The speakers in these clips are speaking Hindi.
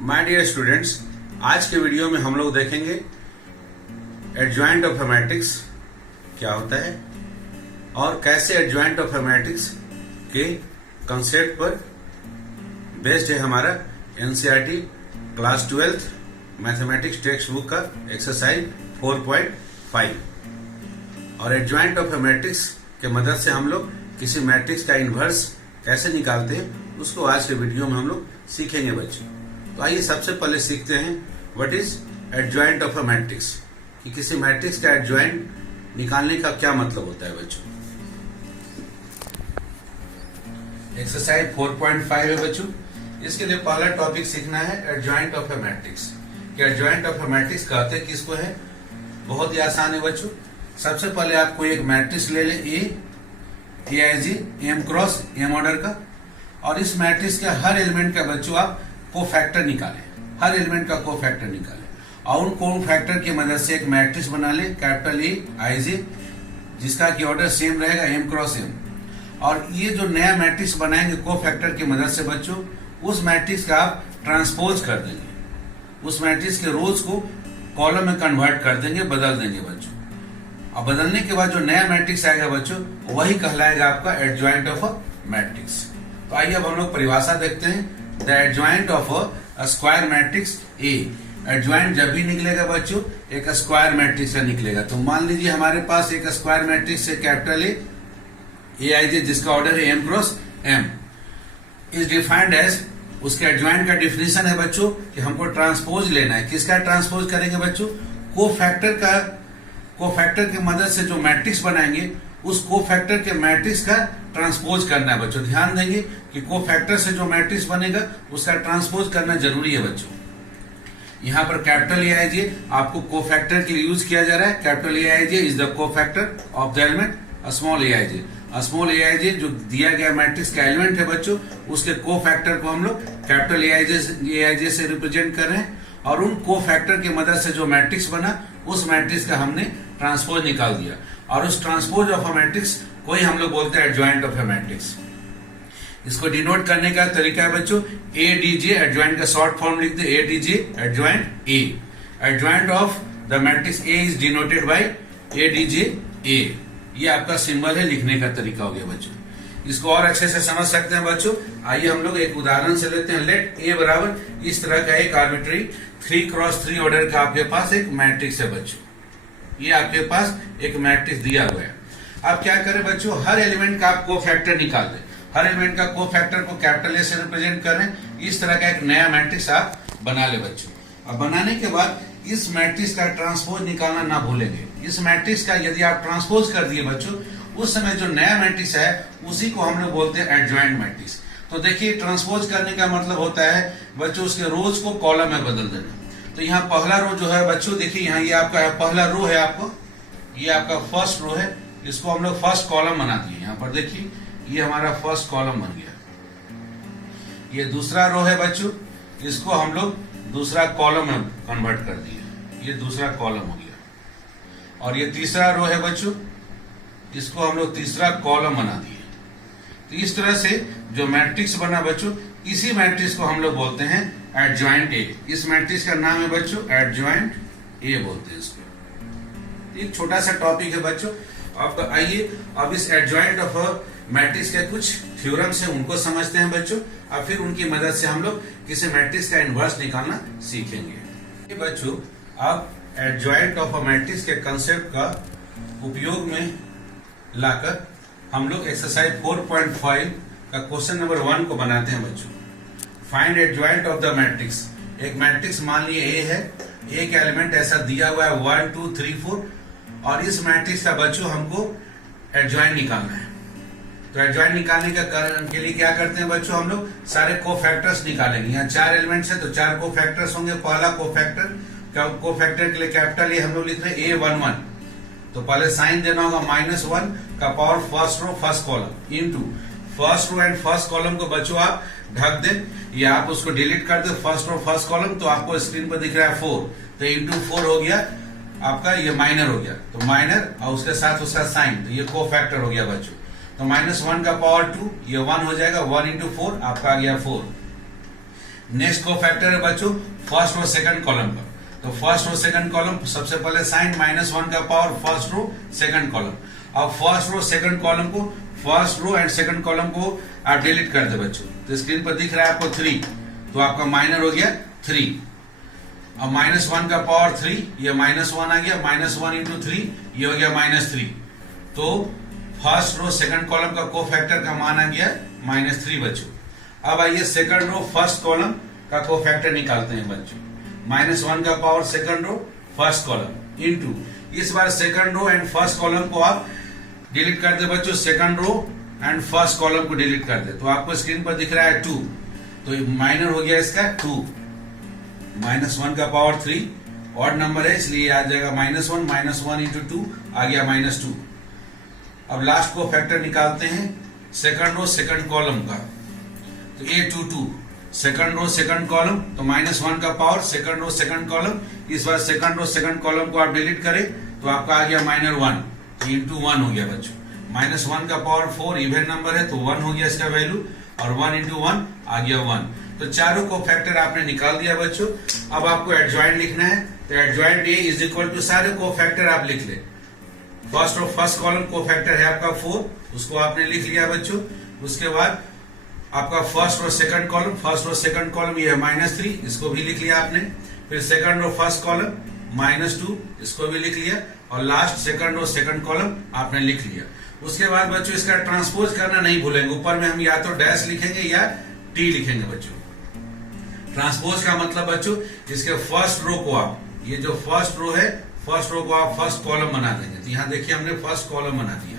माय डियर स्टूडेंट्स, आज के वीडियो में हम लोग देखेंगे एडजॉइंट ऑफ मैट्रिक्स क्या होता है और कैसे एडजॉइंट ऑफ मैट्रिक्स के कंसेप्ट पर बेस्ड है हमारा NCERT class 12th mathematics text book का एक्सरसाइज 4.5। और एडजॉइंट ऑफ मैट्रिक्स के मदद से हम लोग किसी मैट्रिक्स का इन्वर्स कैसे निकालते हैं उसको आज के वीडियो में हम लोग सीखेंगे बच्चों। तो आइए सबसे पहले सीखते हैं what is adjoint of a matrix, कि किसी मैट्रिक्स का एडजॉइंट निकालने का क्या मतलब होता है बच्चों। एक्सरसाइज 4.5 है बच्चों। इसके लिए पहला टॉपिक सीखना है एडजॉइंट ऑफ अ मैट्रिक्स। कि एडजॉइंट ऑफ अ मैट्रिक्स कहते किसको है, बहुत ही आसान है बच्चों। सबसे पहले आपको एक मैट्रिक्स ले लें A I J M cross M order का, और इस मैट्रिक्स के हर एलिमेंट का बच्चों आप कोफैक्टर निकालें, हर एलिमेंट का कोफैक्टर निकालें और उन कोफैक्टर की मदद से एक मैट्रिक्स बना ले कैपिटल ए आई जी, जिसका की ऑर्डर सेम रहेगा एम क्रॉस एम। और ये जो नया मैट्रिक्स बनाएंगे कोफैक्टर की मदद से बच्चों, उस मैट्रिक्स का आप ट्रांसपोज कर देंगे, उस मैट्रिक्स के रोज को कॉलम में कन्वर्ट कर देंगे, बदल देंगे बच्चों। और बदलने के बाद जो नया मैट्रिक्स आएगा बच्चों, वही कहलाएगा आपका एडजॉइंट ऑफ अ मैट्रिक्स। तो आइए अब हम लोग परिभाषा देखते हैं। The adjoint of a square matrix A. Adjoint जब भी निकलेगा बच्चों एक स्क्वायर मैट्रिक्स का निकलेगा। तो मान लीजिए हमारे पास एक स्क्वायर मैट्रिक्स है कैपिटल ए आई जी, जिसका ऑर्डर है M cross M, is defined as, उसके एडजॉइंट का डिफिनेशन है बच्चों कि हमको ट्रांसपोज लेना है। किसका ट्रांसपोज करेंगे बच्चों, कोफैक्टर का। कोफैक्टर की मदद से जो मैट्रिक्स बनाएंगे उस कोफैक्टर के मैट्रिक्स का ट्रांसपोज करना है बच्चों। ध्यान देंगे कि कोफैक्टर से जो मैट्रिक्स बनेगा उसका ट्रांसपोज करना जरूरी है बच्चों। यहाँ पर कैपिटल ए आई जी आपको कोफैक्टर के लिए यूज किया जा रहा है। Capital A I J is the cofactor of the element small A I J. Small A I J जो दिया गया मैट्रिक्स का एलिमेंट है बच्चों, उसके कोफैक्टर को हम लोग कैपिटल ए आई जी से रिप्रेजेंट कर रहे हैं। और उन कोफैक्टर की मदद से जो मैट्रिक्स बना उस मैट्रिक्स का हमने ट्रांसपोज निकाल दिया। और उस ट्रांसपोज ऑफ अ मैट्रिक्स को ही हम लोग बोलते हैं एडजॉइंट ऑफ अ मैट्रिक्स। इसको डिनोट करने का तरीका है बच्चों ए डी जे। एडजॉइंट का शॉर्ट फॉर्म लिख दे A D J, adjoint A. Adjoint of the matrix A is denoted by A D J A. ये आपका सिंबल है, लिखने का तरीका हो गया बच्चों। इसको और अच्छे से समझ सकते हैं बच्चों। आइए हम लोग एक उदाहरण से लेते हैं। लेट ए बराबर इस तरह का एक आर्बिट्री 3x3 ऑर्डर का आपके पास एक मैट्रिक्स है बच्चों। ये आपके पास एक मैट्रिक्स दिया हुआ है। आप क्या करें बच्चों, हर एलिमेंट का आप कोफैक्टर निकाल दें। हर एलिमेंट का कोफैक्टर को कैपिटल ए से रिप्रेजेंट करें। इस तरह का एक नया मैट्रिक्स आप बना ले बच्चों। अब बनाने के बाद इस मैट्रिक्स का ट्रांसपोज निकालना ना भूलेंगे। इस मैट्रिक्स का यदि आप ट्रांसपोज कर दिए बच्चों, उस समय जो नया मैट्रिक्स है उसी को हम लोग बोलते हैं एडजॉइंट मैट्रिक्स। तो देखिए ट्रांसपोज करने का मतलब होता है बच्चों उसके रोज को कॉलम में बदल देना। तो यहाँ पहला रो जो है बच्चों, देखिए यहाँ ये आपका है, पहला रो है आपको, ये आपका फर्स्ट रो है, इसको हम लोग फर्स्ट कॉलम बना दिए। यहाँ पर देखिए ये हमारा फर्स्ट कॉलम बन गया। ये दूसरा रो है बच्चों, इसको हम लोग दूसरा कॉलम में कन्वर्ट कर दिए, ये दूसरा कॉलम हो गया। और ये तीसरा रो है बच्चों, इसको हम लोग तीसरा कॉलम बना दिए। तो इस तरह से जो मैट्रिक्स बना बच्चों, इसी मैट्रिक्स को हम लोग बोलते हैं एडजॉइंट ए। इस मैट्रिक्स का नाम है बच्चों एडजॉइंट ए बोलते हैं इसको। एक छोटा सा टॉपिक है बच्चों। अब आइए अब इस एडजॉइंट ऑफ मैट्रिक्स के कुछ थ्योरम्स हैं उनको समझते हैं बच्चों, और फिर उनकी मदद से हम लोग किसी मैट्रिक्स का इनवर्स निकालना सीखेंगे। बच्चों अब एडजॉइंट ऑफ मैट्रिक्स के कंसेप्ट का उपयोग में लाकर हम लोग एक्सरसाइज 4.5 का क्वेश्चन नंबर 1 को बनाते हैं बच्चों। Find adjoint of the matrix. एक मैट्रिक्स मान लिए ए है, ए का एलिमेंट ऐसा दिया हुआ है 1 2 3 4, और इस मैट्रिक्स का बच्चों हमको एडजॉइंट निकालना है। तो एडजॉइंट निकालने के लिए क्या करते हैं बच्चों, हम लोग सारे कोफैक्टर्स निकालेंगे। यहाँ 4 एलिमेंट्स है तो 4 कोफैक्टर्स होंगे। पहला कोफैक्टर के लिए कैपिटल ए हम लोग लिख रहे हैं A11। तो पहले साइन देना होगा -1 का power first row first column into first row and first column को बच्चों आप ढक दें, या आप उसको डिलीट कर दे फर्स्ट रो फर्स्ट कॉलम। तो आपको स्क्रीन पर दिख रहा है 4, तो इंटू 4 हो गया आपका, ये माइनर हो गया। तो माइनर और उसके साथ उसका साइन, तो ये कोफैक्टर हो गया बच्चों। तो -1 का पावर 2, ये 1 हो जाएगा। 1 इंटू 4 आपका आ गया 4। नेक्स्ट को फैक्टर है बच्चों फर्स्ट रो सेकंड कॉलम का। तो फर्स्ट रो सेकंड कॉलम सबसे पहले साइन -1 का power first row second column. अब फर्स्ट रो सेकंड कॉलम को, first row and second column को आप डिलीट कर दे बच्चों। तो स्क्रीन पर दिख रहा है आपको 3, तो आपका माइनर हो गया 3। अब -1 का पावर 3, ये -1 आ गया, -1 इंटू 3 ये हो गया -3। तो फर्स्ट रो सेकंड कॉलम का कोफैक्टर का मान आ गया -3 बच्चों। अब आइए सेकंड रो फर्स्ट कॉलम का कोफैक्टर निकालते हैं बच्चों। -1 का power second row first column into, इस बार second row and first column को आप डिलीट कर दे बच्चों, second row and first column को डिलीट कर दे। तो आपको स्क्रीन पर दिख रहा है 2, तो माइनर हो गया इसका 2। -1 का पावर 3 ऑड नंबर है इसलिए आ जाएगा -1 इंटू 2 आ गया -2। अब लास्ट को फैक्टर निकालते हैं सेकंड रो सेकंड कॉलम का। तो A22 second row second column, तो -1 का power second row second column, इस बार सेकंड रो सेकंड कॉलम को आप डिलीट करें तो आपका आ गया -1 इंटू 1 हो गया बच्चों। -1 का पावर 4 इवन नंबर है तो 1 हो गया इसका वैल्यू, और 1 इंटू 1 आ गया 1। तो चारों को फैक्टर आपने निकाल दिया बच्चों। अब आपको एडजॉइंट लिखना है, तो adjoint A is equal to सारे को फैक्टर आप लिख ले। फर्स्ट रो फर्स्ट कॉलम को फैक्टर है आपका 4, उसको आपने लिख लिया बच्चों। उसके बाद आपका first row second column, first row second column ये है -3, इसको भी लिख लिया आपने। फिर सेकंड रो फर्स्ट कॉलम -2, इसको भी लिख लिया, और last second row second column आपने लिख लिया। उसके बाद बच्चों इसका ट्रांसपोज करना नहीं भूलेंगे, ऊपर में हम या तो डैश लिखेंगे या टी लिखेंगे बच्चों। ट्रांसपोज का मतलब बच्चों इसके फर्स्ट रो को आप, ये जो फर्स्ट रो है, फर्स्ट रो को आप फर्स्ट कॉलम बना देंगे। तो यहाँ देखिए हमने फर्स्ट कॉलम बना दिया।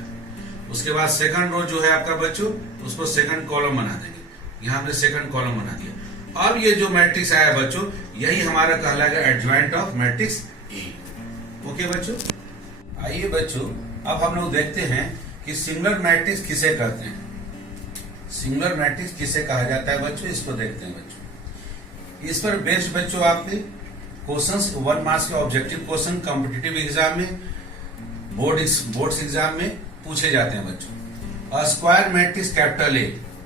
उसके बाद सेकंड रो जो है आपका बच्चों, उसको सेकंड कॉलम बना देंगे। यहाँ हमने सेकंड कॉलम बना दिया। अब ये जो मैट्रिक्स आया बच्चों, यही हमारा कहलाएगा adjoint of matrix A. Okay बच्चों, आइए बच्चों अब हम लोग देखते हैं कि सिंगुलर मैट्रिक्स किसे कहते हैं। सिंगुलर मैट्रिक्स किसे कहा जाता है बच्चों, इसको देखते हैं बच्चों। इस पर बेस्ड बच्चों आपके क्वेश्चंस 1 मार्क्स के ऑब्जेक्टिव क्वेश्चन कॉम्पिटिटिव एग्जाम में, बोर्ड्स एग्जाम में पूछे जाते हैं बच्चों। स्क्वायर मैट्रिक्स कैपिटल ए,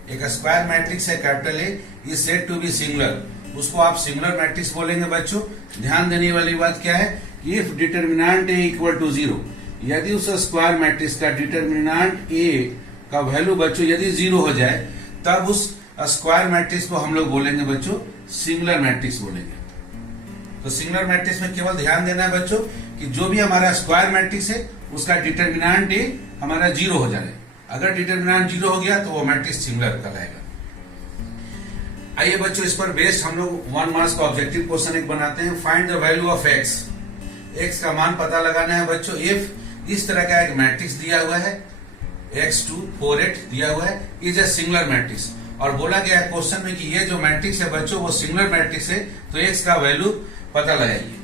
एक स्क्वायर मैट्रिक्स है capital A, is said to be singular, उसको आप सिंगुलर मैट्रिक्स बोलेंगे बच्चों। ध्यान देने वाली बात क्या है, if determinant A equal to 0, यदि उस स्क्वायर मैट्रिक्स का डिटर्मिनेंट ए का वैल्यू बच्चों यदि 0 हो जाए, तब उस स्क्वायर मैट्रिक्स को हम लोग बोलेंगे बच्चों सिंगुलर मैट्रिक्स बोलेंगे। तो सिंगुलर मैट्रिक्स में केवल ध्यान देना है बच्चों कि जो भी हमारा स्क्वायर मैट्रिक्स है उसका डिटर्मिनेंट ए हमारा 0 हो जाए। अगर डिटर्मिनेंट 0 हो गया तो वो मैट्रिक्स सिंगुलर कहलाएगा। आइए बच्चों इस पर बेस्ड हम लोग 1 मार्क्स का ऑब्जेक्टिव क्वेश्चन एक बनाते हैं। Find the value of x, x का मान पता लगाना है बच्चों। इफ इस तरह का एक मैट्रिक्स दिया हुआ है x2 4 8 दिया हुआ है, इज ए सिंगुलर मैट्रिक्स, और बोला गया है क्वेश्चन में कि ये जो मैट्रिक्स है बच्चों वो सिंगुलर मैट्रिक्स है, तो x का वैल्यू पता लगाइए।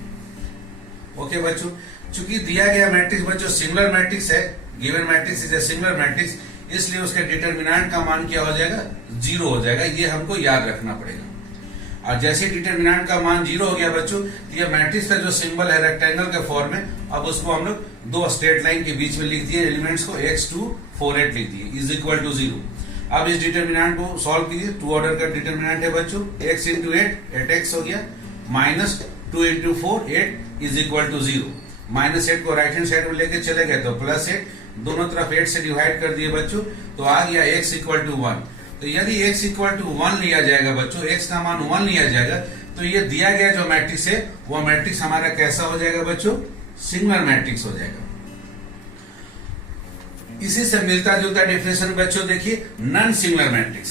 ओके बच्चों, चूंकि दिया गया मैट्रिक्स बच्चों सिंगुलर मैट्रिक्स है, given matrix is a singular matrix, इसलिए उसके डिटर्मिनेंट का मान क्या हो जाएगा, 0 हो जाएगा। ये हमको याद रखना पड़ेगा। और जैसे डिटर्मिनेंट का मान 0 हो गया बच्चों, ये मैट्रिक्स का जो सिंबल है रेक्टेंगल के फॉर्म में, अब उसको हम लोग 2 स्ट्रेट लाइन के बीच में लिख दिए, एलिमेंट्स को x2 4 8 लिख दिए, इज इक्वल टू 0। अब इस डिटर्मिनेंट को सॉल्व कीजिए। 2 ऑर्डर का डिटर्मिनेंट है बच्चों, x इंटू 8 हो गया, minus 2 into 4 8 is equal to 0। -8 को राइट हैंड साइड में लेके चले गए तो +8, दोनों तरफ 8 से डिवाइड कर दिए बच्चों, तो आ गया x इक्वल टू 1। तो यदि x इक्वल टू 1 लिया जाएगा बच्चों, x का मान 1 लिया जाएगा, तो ये दिया गया जो मैट्रिक्स है वो मैट्रिक्स हमारा कैसा हो जाएगा बच्चों, सिंगुलर मैट्रिक्स हो जाएगा। इसी से मिलता जुलता डेफिनेशन बच्चों देखिए, non singular matrix.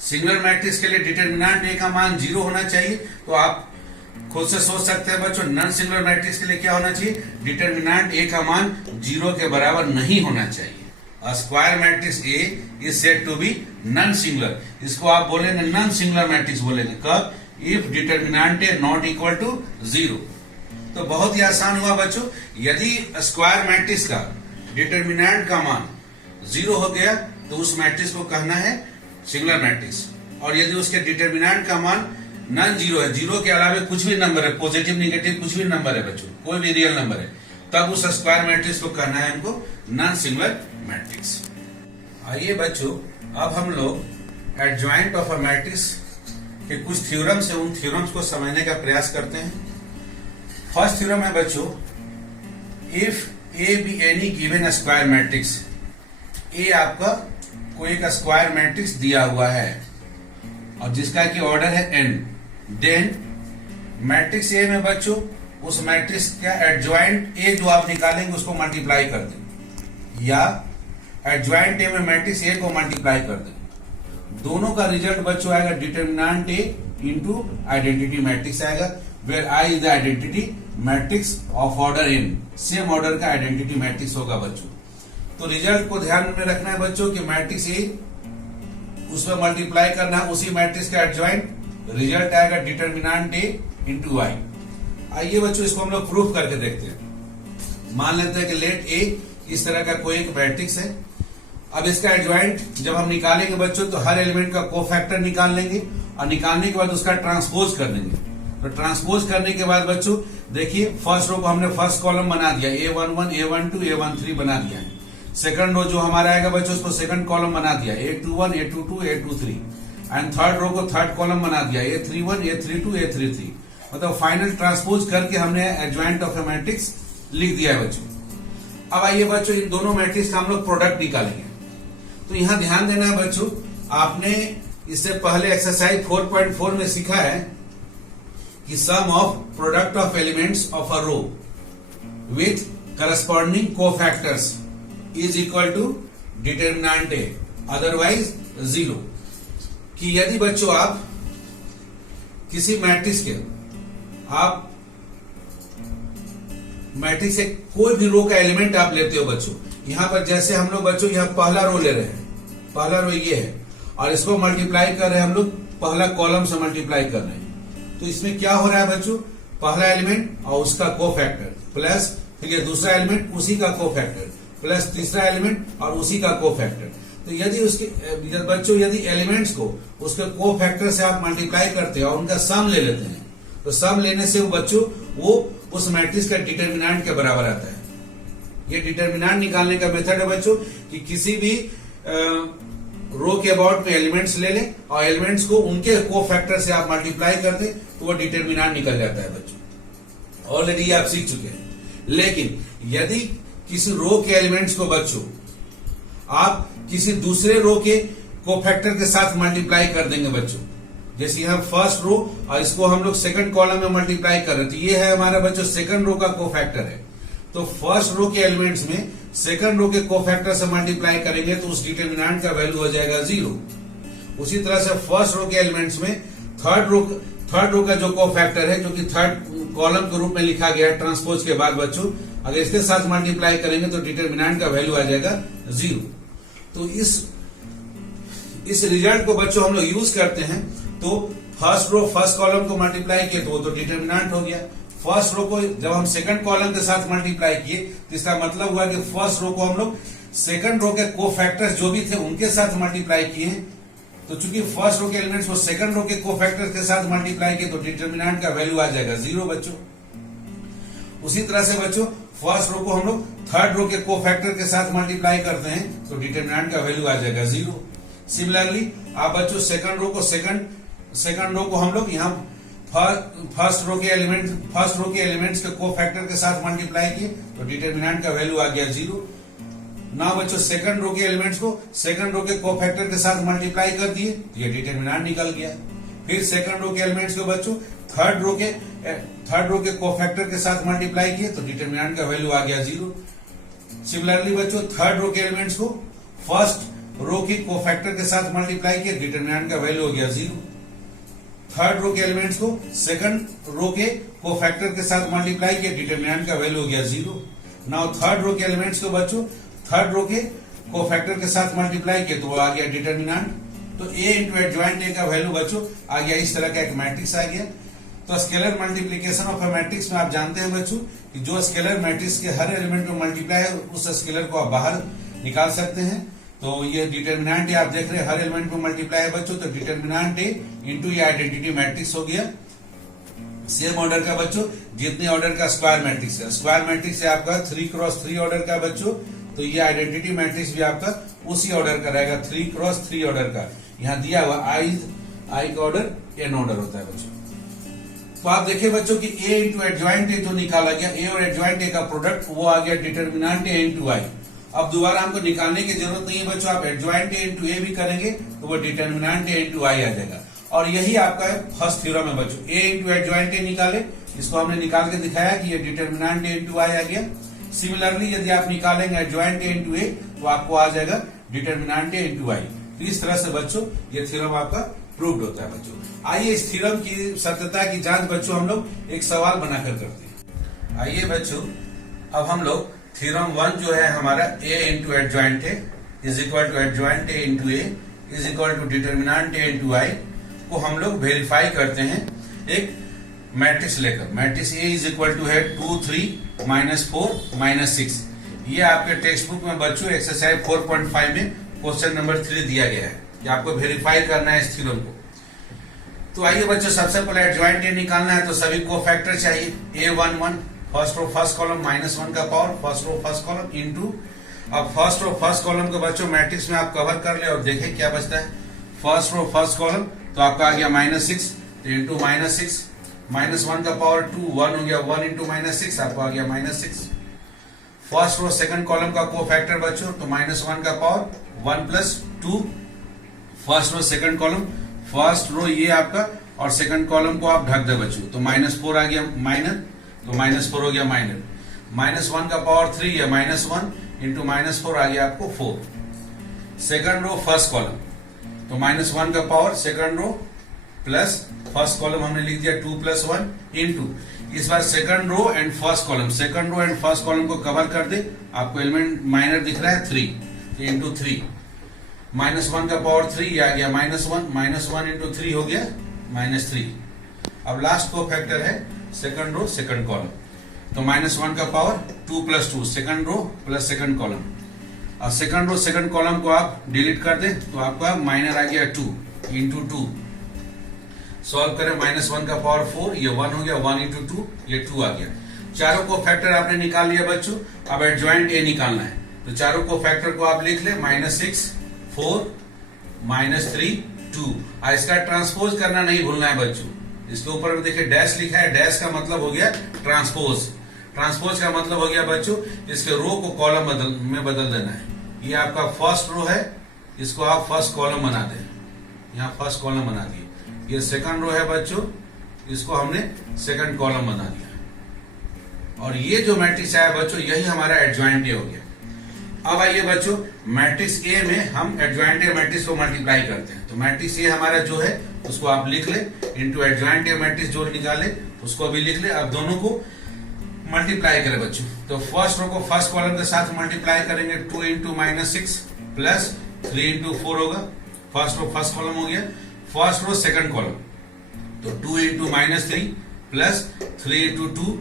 Singular matrix के लिए डिटर्मिनेंट ए का मान 0 होना चाहिए, तो आप खुद से सोच सकते हैं बच्चों नॉन सिंगुलर मैट्रिक्स के लिए क्या होना चाहिए, डिटर्मिनेंट ए का मान 0 के बराबर नहीं होना चाहिए। Square matrix A is said to be non singular, इसको आप बोलेंगे नॉन सिंगुलर मैट्रिक्स बोलेंगे कब, if determinant A not equal to 0। तो बहुत ही आसान हुआ बच्चों, यदि स्क्वायर मैट्रिक्स का डिटर्मिनेंट का मान 0 हो गया तो उस मैट्रिक्स को कहना है सिंगुलर मैट्रिक्स, और यदि उसके डिटर्मिनेंट का मान नॉन 0 है, 0 के अलावा कुछ भी नंबर है, पॉजिटिव नेगेटिव कुछ भी नंबर है बच्चों, कोई भी रियल नंबर है, तब उस स्क्वायर मैट्रिक्स को कहना है हमको नॉन सिंगुलर मैट्रिक्स। आइए बच्चों अब हम लोग एडजॉइंट ऑफ अ मैट्रिक्स कि कुछ थ्योरम से उन थ्योरम्स को समझने का प्रयास करते हैं। फर्स्ट थ्योरम है बच्चों, if A be any given square matrix, A आपका कोई एक स्क्वायर मैट्रिक्स दिया हुआ है और जिसका की ऑर्डर है n, देन मैट्रिक्स ए में बच्चों उस मैट्रिक्स का एडजॉइंट ए जो आप निकालेंगे उसको मल्टीप्लाई कर दें, या एडजॉइंट ए में मैट्रिक्स ए को मल्टीप्लाई कर दें। दोनों का रिजल्ट बच्चों आएगा determinant A into identity matrix आएगा, where I is the identity matrix of order n, same order का आइडेंटिटी मैट्रिक्स होगा बच्चों। तो रिजल्ट को ध्यान में रखना है बच्चों कि मैट्रिक्स ए उसमें मल्टीप्लाई करना है उसी मैट्रिक्स का एडजॉइंट, रिजल्ट आएगा डिटरमिनेंट ए इंटू आई। आइए बच्चों इसको हम लोग प्रूफ करके देखते हैं। मान लेते हैं कि लेट ए इस तरह का कोई एक मैट्रिक्स है। अब इसका एडजॉइंट जब हम निकालेंगे बच्चों तो हर एलिमेंट का कोफैक्टर निकाल लेंगे और निकालने के बाद उसका ट्रांसपोज कर देंगे। तो ट्रांसपोज करने के बाद बच्चों देखिए फर्स्ट रो को हमने फर्स्ट कॉलम बना दिया, A11, A12, A13 बना दिया है। सेकंड रो जो हमारा आएगा बच्चों उसको सेकंड कॉलम बना दिया, A21, A22, A23, and third row को थर्ड कॉलम बना दिया, A31, A32, A33। मतलब फाइनल ट्रांसपोज करके हमने एडजॉइंट ऑफ ए मैट्रिक्स लिख दिया है बच्चों। अब आइए बच्चों इन दोनों मैट्रिक्स का हम लोग प्रोडक्ट निकालेंगे। तो यहां ध्यान देना है बच्चों, आपने इससे पहले एक्सरसाइज 4.4 में सीखा है कि sum of product of elements of a row with corresponding cofactors is equal to determinant A, otherwise 0। कि यदि बच्चों आप किसी मैट्रिक्स के आप मैट्रिक्स से कोई भी रो का एलिमेंट आप लेते हो बच्चों, यहां पर जैसे हम लोग बच्चों यहां पहला रो ले रहे हैं, पहला रो ये है और इसको मल्टीप्लाई कर रहे हैं हम लोग, पहला कॉलम से मल्टीप्लाई कर रहे हैं। तो इसमें क्या हो रहा है बच्चों, पहला एलिमेंट और उसका कोफैक्टर प्लस फिर ये दूसरा एलिमेंट उसी का कोफैक्टर प्लस तीसरा एलिमेंट और उसी का कोफैक्टर। तो यदि उसके बच्चों यदि एलिमेंट्स को उसके कोफैक्टर से आप मल्टीप्लाई करते हैं और उनका सम ले लेते हैं, तो सम लेने से वो बच्चों वो उस मैट्रिक्स का डिटरमिनेंट के बराबर आता है। ये डिटरमिनेंट निकालने का मेथड है बच्चों कि किसी भी रो के अबाउट में एलिमेंट्स ले लें और एलिमेंट्स को उनके कोफैक्टर से आप मल्टीप्लाई कर दें तो वो डिटरमिनेंट निकल जाता है बच्चों। ऑलरेडी ये आप सीख चुके हैं। लेकिन यदि किसी रो के एलिमेंट्स को बच्चों आप किसी दूसरे रो के कोफैक्टर के साथ मल्टीप्लाई कर देंगे बच्चों, जैसे यहां फर्स्ट रो और इसको हम लोग सेकंड कॉलम में मल्टीप्लाई कर रहे हैं, तो ये है हमारा बच्चों सेकंड रो का कोफैक्टर है। तो फर्स्ट रो के एलिमेंट्स में सेकंड रो के कोफैक्टर से मल्टीप्लाई करेंगे तो उस डिटरमिनेंट का वैल्यू हो जाएगा 0। उसी तरह से फर्स्ट रो के एलिमेंट्स में थर्ड रो का जो कोफैक्टर है जो कि थर्ड कॉलम के रूप में लिखा गया है ट्रांसपोज के बाद बच्चों, अगर इसके साथ मल्टीप्लाई करेंगे तो डिटरमिनेंट का वैल्यू आ जाएगा 0। तो इस रिजल्ट को बच्चों हम लोग यूज करते हैं। तो फर्स्ट रो फर्स्ट कॉलम को मल्टीप्लाई किए तो वो तो डिटरमिनेंट हो गया। फर्स्ट रो को जब हम सेकंड कॉलम के साथ मल्टीप्लाई किए तो इसका मतलब हुआ कि फर्स्ट रो को हम लोग सेकंड रो के कोफैक्टर्स जो भी थे उनके साथ मल्टीप्लाई किए। तो चूंकि फर्स्ट रो के एलिमेंट्स को सेकंड रो के कोफैक्टर्स के साथ मल्टीप्लाई किए तो डिटरमिनेंट का वैल्यू आ जाएगा 0 बच्चों। उसी तरह से बच्चों फर्स्ट रो को हम लोग थर्ड रो के कोफैक्टर के साथ मल्टीप्लाई करते हैं तो डिटरमिनेंट का वैल्यू आ जाएगा 0। सिमिलरली आप बच्चों सेकंड रो को हम लोग यहाँ फर्स्ट रो के एलिमेंट्स के कोफैक्टर के साथ मल्टीप्लाई किए तो डिटरमिनेंट का वैल्यू आ गया 0। ना बच्चों सेकंड रो के एलिमेंट्स को सेकंड रो के कोफैक्टर के साथ मल्टीप्लाई कर दिए तो ये डिटरमिनेंट निकल गया। फिर सेकंड रो के एलिमेंट्स को बच्चों थर्ड रो के कोफैक्टर के साथ मल्टीप्लाई किए तो डिटरमिनेंट का वैल्यू आ गया 0। सिमिलरली बच्चों थर्ड रो के एलिमेंट्स को फर्स्ट रो के कोफैक्टर के साथ मल्टीप्लाई किए डिटरमिनेंट का वैल्यू हो गया 0। थर्ड रो के एलिमेंट्स को सेकंड रो के कोफैक्टर के साथ मल्टीप्लाई किए डिटरमिनेंट का वैल्यू हो गया 0। नाउ थर्ड रो के एलिमेंट्स को बच्चों थर्ड रो के कोफैक्टर के साथ मल्टीप्लाई किए तो वो आ गया डिटरमिनेंट। तो a इंटू एडजॉइंट ए का वैल्यू बच्चों आ गया, इस तरह का एक मैट्रिक्स आ गया। तो scalar multiplication of A matrix में आप जानते हैं बच्चों कि जो स्केलर मैट्रिक्स के हर एलिमेंट में मल्टीप्लाई है उस स्केलर को आप बाहर निकाल सकते हैं। तो ये डिटरमिनेंट आप देख रहे हैं हर एलिमेंट में मल्टीप्लाई है बच्चों, तो डिटरमिनेंट ए इंटू ये आइडेंटिटी मैट्रिक्स हो गया। सेम ऑर्डर का बच्चों जितने ऑर्डर का स्क्वायर मैट्रिक्स है, स्क्वायर मैट्रिक्स है आपका 3x3 ऑर्डर का बच्चों, तो ये आइडेंटिटी मैट्रिक्स भी आपका उसी ऑर्डर का रहेगा 3x3 ऑर्डर का। यहाँ दिया हुआ आई आई का ऑर्डर एन ऑर्डर होता है बच्चों। तो आप देखिए बच्चों कि ए इंटू एडजॉइंट ए जो निकाला गया, ए और एडजॉइंट ए का प्रोडक्ट वो आ गया डिटर्मिनेंट ए इंटू आई। अब दोबारा हमको निकालने की जरूरत नहीं है बच्चों, आप एडजॉइंट ए इंटू ए भी करेंगे तो वो डिटर्मिनेंट ए इंटू आई आ जाएगा। और यही आपका फर्स्ट थ्योरम है बच्चों, ए इंटू एडजॉइंट ए निकाले, इसको हमने निकाल के दिखाया कि ये डिटर्मिनेंट ए इंटू आई आ गया। सिमिलरली यदि आप निकालेंगे एडजॉइंट ए इंटू ए तो आपको आ जाएगा डिटर्मिनेंट ए इंटू आई। तो इस तरह से बच्चों ये थ्योरम आपका प्रूव्ड होता है बच्चों। आइए इस थ्योरम की सत्यता की जांच बच्चों हम लोग एक सवाल बनाकर करते हैं। आइए बच्चों अब हम लोग थ्योरम 1 जो है हमारा A into adjoint A is equal to adjoint A into A is equal to determinant A into I को हम लोग वेरीफाई करते हैं एक मैट्रिक्स लेकर। Matrix A is equal to है 2 3 -4 -6। ये आपके टेक्स्ट बुक में बच्चों एक्सरसाइज 4.5 में क्वेश्चन नंबर 3 दिया गया है कि आपको वेरीफाई करना है इस थ्योरम को। तो आइए बच्चों सबसे पहले एडजॉइंट ए निकालना है, तो सभी कोफैक्टर चाहिए। A11 first row first column -1 का power first row first column into, अब फर्स्ट रो फर्स्ट कॉलम को बच्चों मैट्रिक्स में आप कवर कर ले और देखें क्या बचता है। फर्स्ट रो फर्स्ट कॉलम तो आपका आ गया -6 इंटू -6 -1 का पावर 2 1 हो गया, 1 इंटू -6 आपको आ गया -6। फर्स्ट रो सेकंड कॉलम का कोफैक्टर बच्चों तो -1 का power 1 + 2। First row second column, first row ये आपका और सेकंड कॉलम को आप ढक दे बच्चों तो -4 आ गया माइनर, तो -4 हो गया माइनर। -1 का पावर 3 है, -1 इंटू -4 आ गया आपको 4। सेकंड रो फर्स्ट कॉलम तो -1 का power second row plus first column हमने लिख दिया 2 + 1 इंटू, इस बार second row and first column, second row and first column को कवर कर दे, आपको एलिमेंट माइनर दिख रहा है 3 इंटू 3। -1 का पावर 3 आ गया -1 इंटू 3 हो गया -3। अब लास्ट को फैक्टर है सेकंड रो सेकंड कॉलम तो -1 का power 2 + 2 second row plus second column. और सेकंड रो सेकंड कॉलम को आप डिलीट कर दे तो आपका माइनर आ गया 2 इंटू 2। सॉल्व करें -1 का पावर 4, ये 1 हो गया, 1 इंटू 2 ये 2 आ गया। चारों को फैक्टर आपने निकाल लिया बच्चों। अब एडजॉइंट ए निकालना है तो चारों को फैक्टर को आप लिख ले -6 4 -3 2। इसका ट्रांसपोज करना नहीं भूलना है बच्चों। इसके ऊपर में देखिए डैश लिखा है, डैश का मतलब हो गया ट्रांसपोज। ट्रांसपोज का मतलब हो गया बच्चों इसके रो को कॉलम में बदल देना है। ये आपका फर्स्ट रो है, इसको आप फर्स्ट कॉलम बना दें, यहाँ फर्स्ट कॉलम बना दिए। ये सेकंड रो है बच्चों, इसको हमने सेकंड कॉलम बना दिया। और ये जो मैट्रिक्स आया बच्चों यही हमारा एडजॉइंट ए हो गया। अब आइए बच्चों मैट्रिक्स ए में हम एडजॉइंट ए मैट्रिक्स को मल्टीप्लाई करते हैं। तो मैट्रिक्स ए हमारा जो है उसको आप लिख ले इंटू एडजॉइंट ए मैट्रिक्स जो निकाले उसको भी लिख ले। अब दोनों को मल्टीप्लाई करें बच्चों तो फर्स्ट रो को फर्स्ट कॉलम के साथ मल्टीप्लाई करेंगे 2 इंटू -6 प्लस 3 इंटू 4 होगा। फर्स्ट रो फर्स्ट कॉलम हो गया। फर्स्ट रो सेकंड कॉलम तो 2 इंटू -3 प्लस 3 इंटू 2।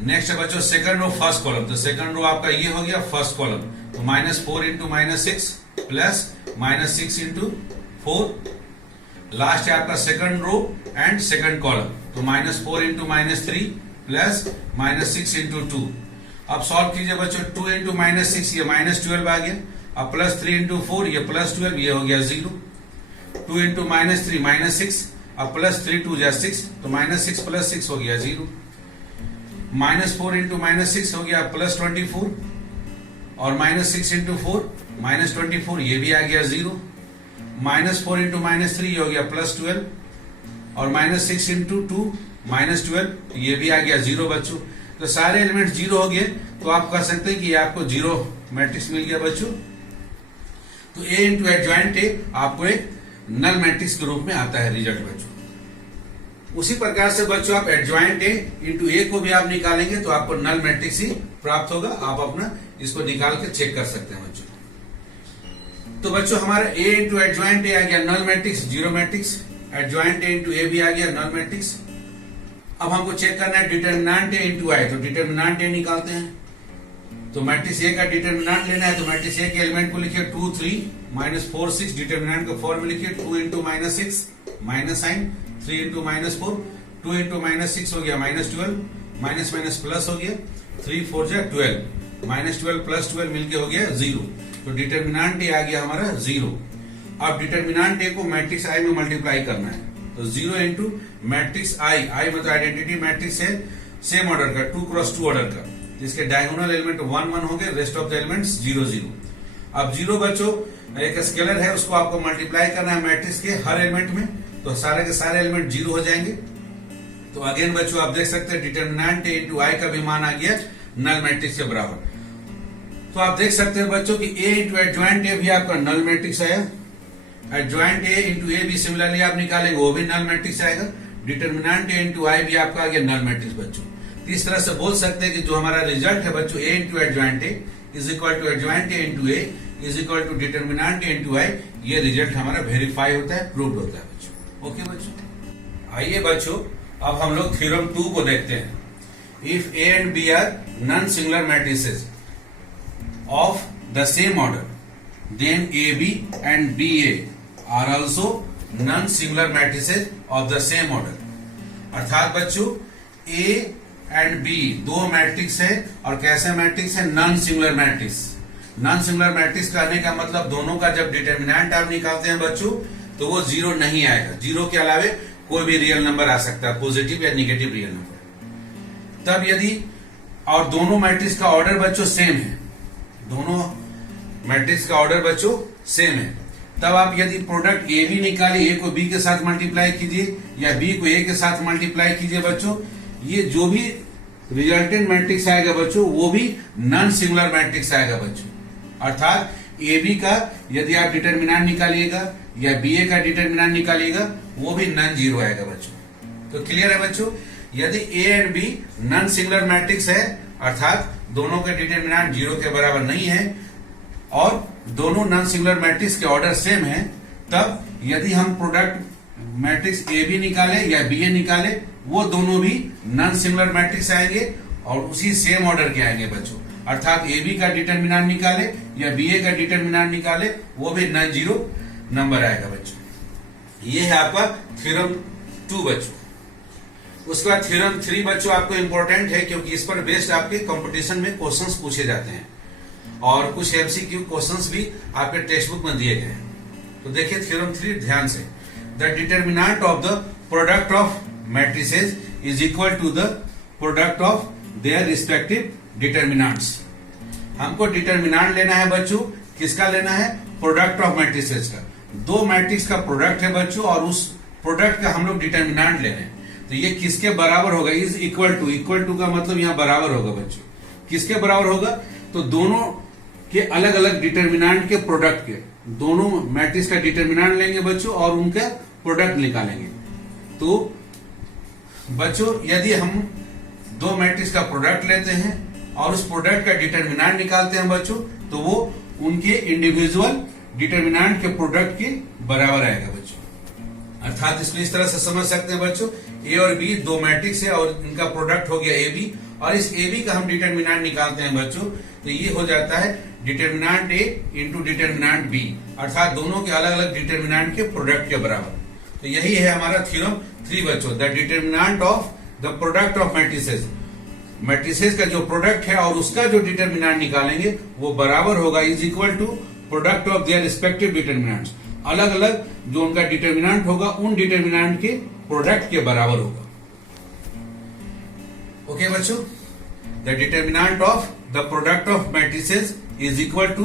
नेक्स्ट है बच्चों सेकंड रो फर्स्ट कॉलम तो सेकंड रो आपका ये हो गया फर्स्ट कॉलम तो -4 इंटू -6 प्लस -6 इंटू 4। लास्ट है आपका second row and second column तो -4 इंटू -3 प्लस -6 इंटू 2। अब सॉल्व कीजिए बच्चों 2 इंटू -6 ये -12 आ गया। अब प्लस 3 इंटू 4 ये +12 ये हो गया 0। 2 इंटू -3 -6 अब प्लस 3 2 जा 6 तो -6 + 6 हो गया 0। -4 इंटू -6 हो गया +24 और -6 इंटू 4 -24 ये भी आ गया 0। -4 इंटू -3 हो गया +12 और -6 इंटू 2 -12 ये भी आ गया 0 बच्चों। तो सारे एलिमेंट 0 हो गए तो आप कह सकते हैं कि आपको 0 मैट्रिक्स मिल गया बच्चों। तो ए इंटू एडजॉइंट ए आपको एक नल मैट्रिक्स के रूप में आता है रिजल्ट बच्चों। उसी प्रकार से बच्चों आप एडजॉइंट ए इंटू ए को भी आप निकालेंगे तो आपको नल मैट्रिक्स ही प्राप्त होगा। आप अपना इसको निकाल के चेक कर सकते हैं बच्चों। तो बच्चों हमारा ए इंटू एडजॉइंट ए आ गया null matrix 0 matrix, adjoint A into A भी आ गया नल मैट्रिक्स। अब हमको चेक करना है डिटर्मिनेंट ए इंटू आई, तो डिटर्मिनेंट ए निकालते हैं। तो मैट्रिक्स ए का डिटर्मिनेंट लेना है तो मैट्रिक्स ए के एलिमेंट को लिखिए 2 3 -4 6। डिटर्मिनेंट को फॉर्म में लिखिए 2 into -6 minus sign 3 into -4 2 into -6 हो गया -12 माइनस माइनस प्लस हो गया 3 4 जा 12 -12 + 12 मिलके हो गया 0। तो डिटर्मिनेंट ए आ गया हमारा 0। अब डिटर्मिनेंट ए को मैट्रिक्स आई में मल्टीप्लाई करना है, तो 0 इंटू मैट्रिक्स आई, आई मतलब आइडेंटिटी मैट्रिक्स है सेम ऑर्डर का, 2 क्रॉस 2 ऑर्डर का, जिसके डायगोनल एलिमेंट 1 1 हो गए, रेस्ट ऑफ द एलिमेंट्स 0 0। अब 0 बच्चों एक स्केलर है, उसको आपको मल्टीप्लाई करना है मैट्रिक्स के हर एलिमेंट में, तो सारे के सारे एलिमेंट 0 हो जाएंगे। तो अगेन बच्चों आप देख सकते हैं डिटर्मिनेंट ए इंटू आई का भी मान आ गया नल मैट्रिक्स के बराबर। तो आप देख सकते हैं बच्चों कि ए इंटू एडजॉइंट ए भी आपका नल मैट्रिक्स आया, एडजॉइंट ए इंटू ए भी सिमिलरली आप निकालेंगे वो भी नल मैट्रिक्स आएगा, डिटर्मिनेंट ए इंटू आई भी आपका आ गया नल मैट्रिक्स बच्चों। तो इस तरह से बोल सकते हैं कि जो हमारा रिजल्ट है बच्चों A into adjoint A is equal to adjoint A into A is equal to determinant A into I, ये रिजल्ट हमारा वेरीफाई होता है, प्रूव्ड होता है बच्चों। ओके बच्चों, आइए बच्चों अब हम लोग थ्योरम 2 को देखते हैं। If A and B are non singular matrices of the same order, then A B and B A are also non singular matrices of the same order. अर्थात बच्चों ए एंड बी दो मैट्रिक्स है, और कैसे मैट्रिक्स है? Non singular matrix. Non singular matrix कहने का मतलब दोनों का जब डिटर्मिनेंट आप निकालते हैं बच्चों तो वो 0 नहीं आएगा, 0 के अलावे कोई भी रियल नंबर आ सकता है, पॉजिटिव या निगेटिव रियल नंबर। तब यदि और दोनों मैट्रिक्स का ऑर्डर बच्चों सेम है, दोनों मैट्रिक्स का ऑर्डर बच्चों सेम है, तब आप यदि प्रोडक्ट ए भी निकालिए, ए को बी के साथ मल्टीप्लाई कीजिए या बी को ए के साथ मल्टीप्लाई कीजिए बच्चों, ये जो भी रिजल्टेंट मैट्रिक्स आएगा बच्चों वो भी नॉन सिंगुलर मैट्रिक्स आएगा बच्चों। अर्थात ए बी का यदि आप डिटर्मिनेंट निकालिएगा या बी ए का डिटर्मिनेंट निकालिएगा वो भी नॉन जीरो आएगा बच्चों। तो क्लियर है बच्चों, यदि A and B non singular matrix है अर्थात दोनों के डिटर्मिनेंट 0 के बराबर नहीं है और दोनों नॉन सिंगुलर मैट्रिक्स के ऑर्डर सेम है, तब यदि हम प्रोडक्ट मैट्रिक्स ए बी निकाले या बी ए निकाले वो दोनों भी नॉन सिंगुलर मैट्रिक्स आएंगे और उसी सेम ऑर्डर के आएंगे बच्चों। अर्थात ए बी का डिटर्मिनेंट निकाले या बी ए का डिटर्मिनेंट निकाले वो भी नॉन जीरो नंबर आएगा बच्चों। ये है आपका थ्योरम 2 बच्चों। उसके बाद थ्योरम 3 बच्चों आपको इंपॉर्टेंट है क्योंकि इस पर बेस्ड आपके कंपटीशन में क्वेश्चंस पूछे जाते हैं और कुछ एमसीक्यू क्वेश्चंस भी आपके टेक्स्ट बुक में दिए गए हैं। तो देखिए थ्योरम 3 ध्यान से, the determinant of the product of matrices is equal to the product of their respective determinants. हमको डिटर्मिनेंट लेना है बच्चों, किसका लेना है? प्रोडक्ट ऑफ मैट्रिसेस का। दो मैट्रिक्स का प्रोडक्ट है बच्चों और उस प्रोडक्ट का हम लोग डिटर्मिनेंट ले रहे हैं, तो ये किसके बराबर होगा? इज इक्वल टू का मतलब यहाँ बराबर होगा बच्चों। किसके बराबर होगा? तो दोनों के अलग अलग डिटर्मिनेंट के प्रोडक्ट के, दोनों मैट्रिक्स का डिटर्मिनेंट लेंगे बच्चों और उनका प्रोडक्ट निकालेंगे। तो बच्चों यदि हम दो मैट्रिक्स का प्रोडक्ट लेते हैं और उस प्रोडक्ट का डिटर्मिनेंट निकालते हैं बच्चों, तो वो उनके इंडिविजुअल डिटर्मिनेंट के प्रोडक्ट के बराबर आएगा बच्चों। अर्थात इसको इस तरह से समझ सकते हैं बच्चों, ए और बी दो मैट्रिक्स है और इनका प्रोडक्ट हो गया ए बी और इस ए बी का हम डिटर्मिनेंट निकालते हैं बच्चों, तो ये हो जाता है determinant A into determinant B, अर्थात दोनों के अलग अलग डिटर्मिनेंट के प्रोडक्ट के बराबर। तो यही है हमारा थ्योरम 3 बच्चों, the determinant of the product of matrices. Matrices का जो प्रोडक्ट है और उसका जो डिटर्मिनेंट निकालेंगे वो बराबर होगा is equal to product of their respective determinants. अलग अलग जो उनका डिटर्मिनेंट होगा उन डिटर्मिनेंट के प्रोडक्ट के बराबर होगा। ओके बच्चों, the determinant of the product of matrices is equal to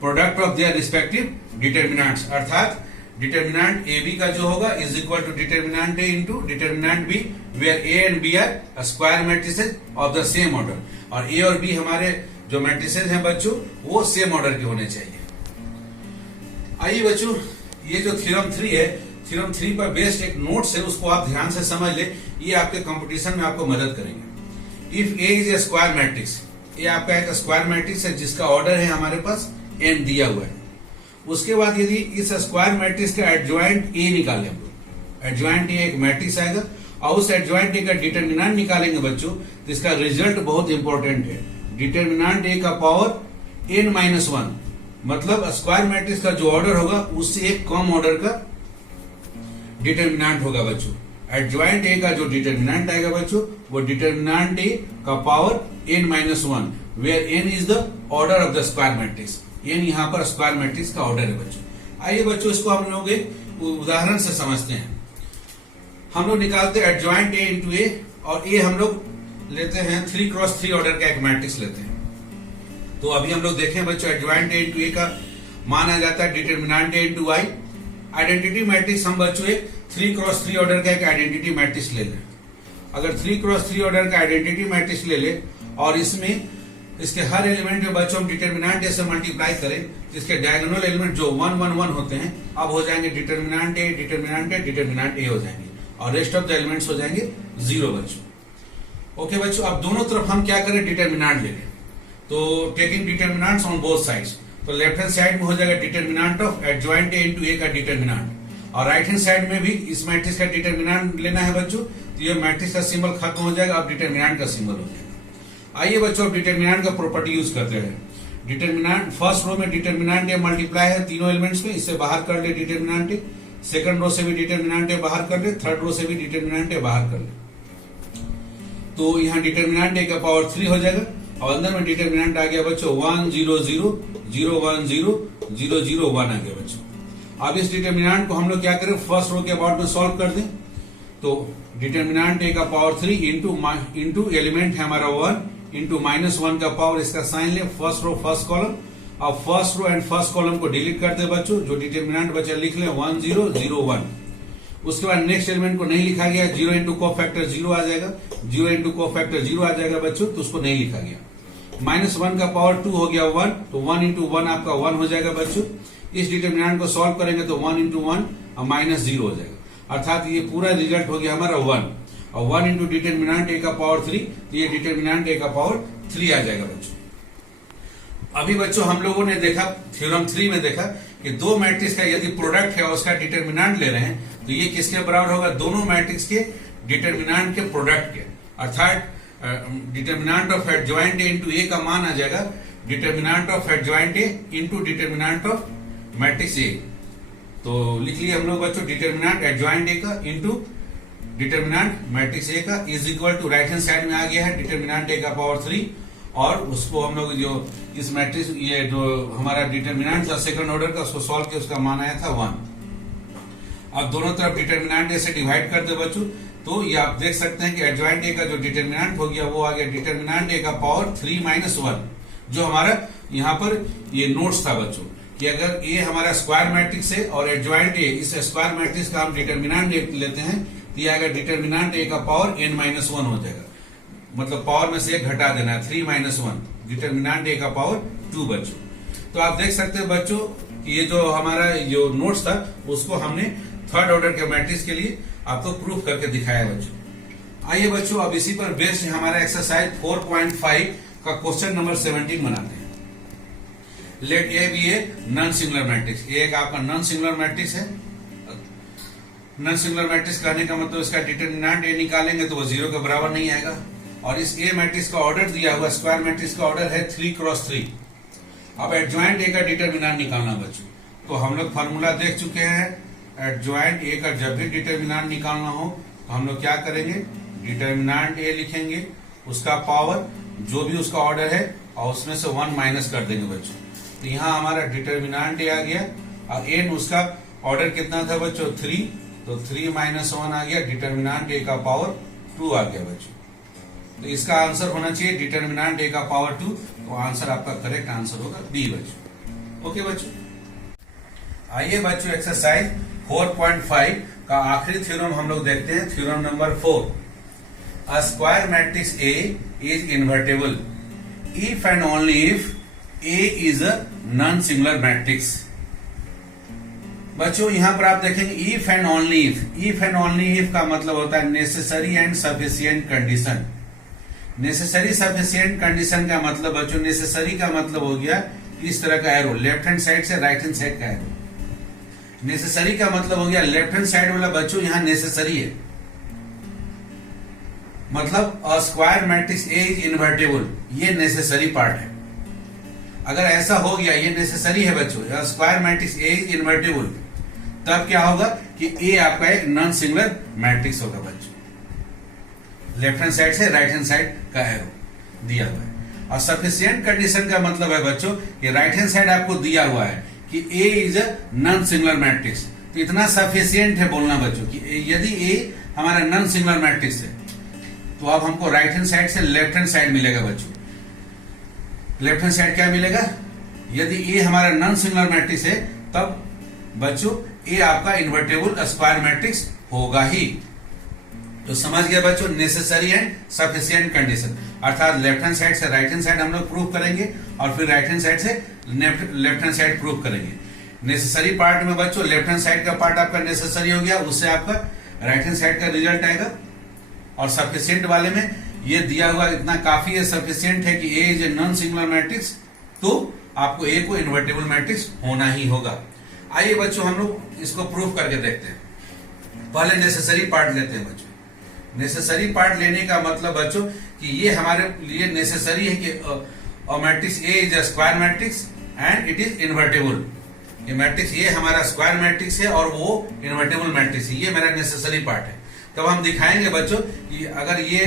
product of their respective determinants. अर्थात डिटर्मिनेंट ए बी का जो होगा is equal to determinant A into determinant B, where A and B are square matrices of the same order, और ए और बी हमारे जो मैट्रिसेस हैं बच्चों वो सेम ऑर्डर के होने चाहिए। आइए बच्चों, ये जो थ्योरम 3 है, थ्योरम 3 पर बेस्ड एक नोट्स है, उसको आप ध्यान से समझ ले, ये आपके कंपटीशन में आपको मदद करेंगे। If A is A square matrix, ये आपका एक स्क्वायर मैट्रिक्स है जिसका ऑर्डर है हमारे पास n दिया हुआ है। उसके बाद यदि इस स्क्वायर मैट्रिक्स का एडजॉइंट ए निकालें हम लोग, एडजॉइंट ए एक मैट्रिक्स आएगा और उस एडजॉइंट ए का डिटर्मिनेंट निकालेंगे बच्चों, तो इसका रिजल्ट बहुत इंपॉर्टेंट है। डिटर्मिनेंट ए का पावर n-1, मतलब स्क्वायर मैट्रिक्स का जो ऑर्डर होगा उससे एक कम ऑर्डर का डिटर्मिनेंट होगा बच्चों। एडजॉइंट ए का जो डिटर्मिनेंट आएगा बच्चों वो डिटर्मिनेंट ए का power n-1, where n is the order of the square matrix. n यहाँ पर स्क्वायर मैट्रिक्स का ऑर्डर है बच्चों। आइए बच्चों इसको हम लोग एक उदाहरण से समझते हैं। हम लोग निकालते हैं एडजॉइंट ए इंटू ए, और ए हम लोग लेते हैं 3x3 ऑर्डर का एक मैट्रिक्स लेते हैं। तो अभी हम लोग देखें बच्चों, एडजॉइंट ए इंटू ए का मान आ जाता है determinant A into Y. Identity matrix हम बच्चों एक 3x3 ऑर्डर का एक आइडेंटिटी मैट्रिक्स ले लें। अगर 3x3 ऑर्डर का आइडेंटिटी मैट्रिक्स ले ले और इसमें इसके हर एलिमेंट में बच्चों हम डिटर्मिनेंट ए से मल्टीप्लाई करें, जिसके डायगोनल एलिमेंट जो 1 1 1 होते हैं अब हो जाएंगे determinant A determinant A determinant A हो जाएंगे, और रेस्ट ऑफ द एलिमेंट्स हो जाएंगे 0 बच्चों। ओके बच्चों, अब दोनों तरफ हम क्या करें, डिटर्मिनेंट ले लें। तो taking determinants on both sides, तो लेफ्ट हैंड साइड में हो जाएगा determinant of adjoint A into A का डिटर्मिनेंट, और राइट हैंड साइड में भी इस मैट्रिक्स का डिटर्मिनेंट लेना है बच्चों। तो ये मैट्रिक्स का सिंबल खत्म हो जाएगा, अब डिटर्मिनेंट का सिंबल हो जाएगा। आइए बच्चों अब डिटर्मिनेंट का प्रॉपर्टी यूज करते हैं। डिटर्मिनेंट फर्स्ट रो में डिटर्मिनेंट ए मल्टीप्लाई है तीनों एलिमेंट्स में, इससे बाहर कर ले डिटर्मिनेंट ए। सेकंड रो से भी डिटर्मिनेंट ए बाहर कर ले, थर्ड रो से भी डिटर्मिनेंट ए बाहर कर ले। तो यहाँ डिटर्मिनेंट ए का पावर 3 हो जाएगा, और अंदर में डिटर्मिनेंट आ गया बच्चों 1 0 0 0 1 0 0 0 1 आ गया बच्चों। अब इस डिटर्मिनेंट को हम लोग क्या करें, फर्स्ट रो के अबाउट में सॉल्व कर दें। तो डिटर्मिनेंट ए का पावर 3 इंटू एलिमेंट है हमारा 1 इंटू -1 का पावर, इसका साइन ले फर्स्ट रो फर्स्ट कॉलम। अब first row and first column को डिलीट कर दे बच्चों, जो डिटर्मिनेंट बचा लिख ले 1 0 0 1। उसके बाद नेक्स्ट एलिमेंट को नहीं लिखा गया, 0 इंटू को फैक्टर 0 आ जाएगा, 0 इंटू को फैक्टर 0 आ जाएगा बच्चों, तो उसको नहीं लिखा गया। -1 का पावर 2 हो गया 1, तो 1 इंटू 1 आपका 1 हो जाएगा बच्चों। इस डिटर्मिनेंट को सॉल्व करेंगे तो 1 इंटू 1 -0 हो जाएगा, अर्थात ये पूरा रिजल्ट हो गया हमारा 1, और 1 इंटू डिटर्मिनेंट ए का पावर 3, तो ये डिटर्मिनेंट ए का पावर 3 आ जाएगा बच्चों। अभी बच्चों हम लोगों ने देखा थ्योरम 3 में देखा कि दो मैट्रिक्स का यदि प्रोडक्ट है और उसका डिटर्मिनेंट ले रहे हैं, तो ये किसके बराबर होगा, दोनों मैट्रिक्स के डिटर्मिनेंट के प्रोडक्ट के, अर्थात determinant of adjoint A into A का मान आ जाएगा determinant of adjoint A into determinant of matrix A. तो लिख लिया हम लोग बच्चों, डिटर्मिनेंट एडजॉइंट ए का इंटू डिटर्मिनेंट मैट्रिक्स ए का is equal to right hand side में आ गया है डिटर्मिनेंट ए का पावर 3, और उसको हम लोग जो इस मैट्रिक्स ये जो हमारा डिटर्मिनेंट था सेकंड ऑर्डर का, उसको सॉल्व किया, उसका मान आया था 1। अब दोनों तरफ डिटर्मिनेंट ए से डिवाइड कर दे बच्चों, तो ये आप देख सकते हैं कि एडजॉइंट ए का जो डिटर्मिनेंट हो गया वो आ गया डिटर्मिनेंट ए का पावर 3 -1। जो हमारा यहाँ पर ये नोट्स था बच्चों कि अगर ए हमारा स्क्वायर मैट्रिक्स है और एडजॉइंट ए इस स्क्वायर मैट्रिक्स का हम डिटर्मिनेंट लेते हैं, तो ये आएगा डिटर्मिनेंट ए का पावर n-1 हो जाएगा, मतलब पावर में से एक घटा देना है 3 -1, डिटर्मिनेंट ए का पावर 2 बच्चों। तो आप देख सकते हैं बच्चों कि ये जो हमारा जो नोट्स था उसको हमने थर्ड ऑर्डर के मैट्रिक्स के लिए आपको प्रूफ करके दिखाया बच्चों। आइए बच्चों अब इसी पर बेस्ड हमारा एक्सरसाइज 4.5 का क्वेश्चन नंबर 17 बनाते हैं। Let A be a non singular matrix, A एक आपका नॉन सिंगुलर मैट्रिक्स है। नॉन सिंगुलर मैट्रिक्स कहने का मतलब इसका डिटर्मिनेंट ए निकालेंगे तो वो 0 के बराबर नहीं आएगा, और इस ए मैट्रिक्स का ऑर्डर दिया हुआ स्क्वायर मैट्रिक्स का ऑर्डर है 3x3। अब एडजॉइंट ए का डिटर्मिनेंट निकालना बच्चों, तो हम लोग फॉर्मूला देख चुके हैं। एडजॉइंट ए का जब भी डिटर्मिनेंट निकालना हो तो हम लोग क्या करेंगे, डिटर्मिनेंट ए लिखेंगे, उसका पावर जो भी उसका ऑर्डर है और उसमें से 1 माइनस कर देंगे बच्चों। तो यहाँ हमारा डिटर्मिनेंट ए आ गया, और एन उसका ऑर्डर कितना था बच्चों 3, तो 3 -1 आ गया, डिटर्मिनेंट ए का पावर 2 आ गया बच्चों। तो इसका आंसर होना चाहिए डिटर्मिनेंट ए का पावर 2, तो आंसर आपका करेक्ट आंसर होगा बी बच्चों। ओके बच्चों, आइए बच्चों एक्सरसाइज 4.5 का आखिरी थ्योरम हम लोग देखते हैं, theorem number 4। A square matrix A is invertible if and only if A is a non singular matrix. बच्चों यहां पर आप देखेंगे if and only if, if and only if का मतलब होता है necessary and sufficient condition. Necessary sufficient condition का मतलब बच्चों, नेसेसरी का मतलब हो गया इस तरह का एरो, लेफ्ट हैंड साइड से राइट हैंड साइड का एरो। नेसेसरी का मतलब हो गया लेफ्ट हैंड साइड वाला बच्चों यहां नेसेसरी है, मतलब अ square matrix A is invertible, ये नेसेसरी पार्ट है। अगर ऐसा हो गया ये नेसेसरी है बच्चों, अ square matrix A is invertible, तब क्या होगा कि ए आपका एक नॉन सिंगुलर मैट्रिक्स होगा बच्चों। लेफ्ट हैंड साइड से राइट हैंड साइड का एरो दिया हुआ है। और सफिशिएंट कंडीशन का मतलब है बच्चों कि राइट हैंड साइड आपको दिया हुआ है कि A is a non singular matrix. तो इतना सफिशियंट है बोलना बच्चों कि यदि ए हमारा नॉन सिंगुलर मैट्रिक्स है तो अब हमको राइट हैंड साइड से लेफ्ट हैंड साइड मिलेगा बच्चों। लेफ्ट हैंड साइड क्या मिलेगा? यदि ए हमारा नॉन सिंगुलर मैट्रिक्स है तब बच्चों ए आपका इन्वर्टेबल स्क्वायर मैट्रिक्स होगा ही। तो समझ गया बच्चों, नेसेसरी एंड सफिशिएंट कंडीशन, अर्थात लेफ्ट हैंड साइड से राइट हैंड साइड हम लोग प्रूव करेंगे और फिर राइट हैंड साइड से लेफ्ट हैंड साइड प्रूव करेंगे। नेसेसरी पार्ट में बच्चों लेफ्ट हैंड साइड का पार्ट आपका नेसेसरी हो गया, उससे आपका राइट हैंड साइड का रिजल्ट आएगा। और सफिशिएंट वाले में ये दिया हुआ इतना काफी है, सफिशिएंट है कि A is a non singular matrix, तो आपको ए को इन्वर्टेबल मैट्रिक्स होना ही होगा। आइए बच्चों हम लोग इसको प्रूव करके देखते हैं। पहले नेसेसरी पार्ट लेते हैं बच्चों। नेसेसरी पार्ट लेने का मतलब बच्चों कि ये हमारे लिए नेसेसरी है कि matrix A is a square matrix and it is invertible. ये मैट्रिक्स ये हमारा स्क्वायर मैट्रिक्स है और वो इन्वर्टेबल मैट्रिक्स है, ये मेरा नेसेसरी पार्ट है। तब हम दिखाएंगे बच्चों कि अगर ये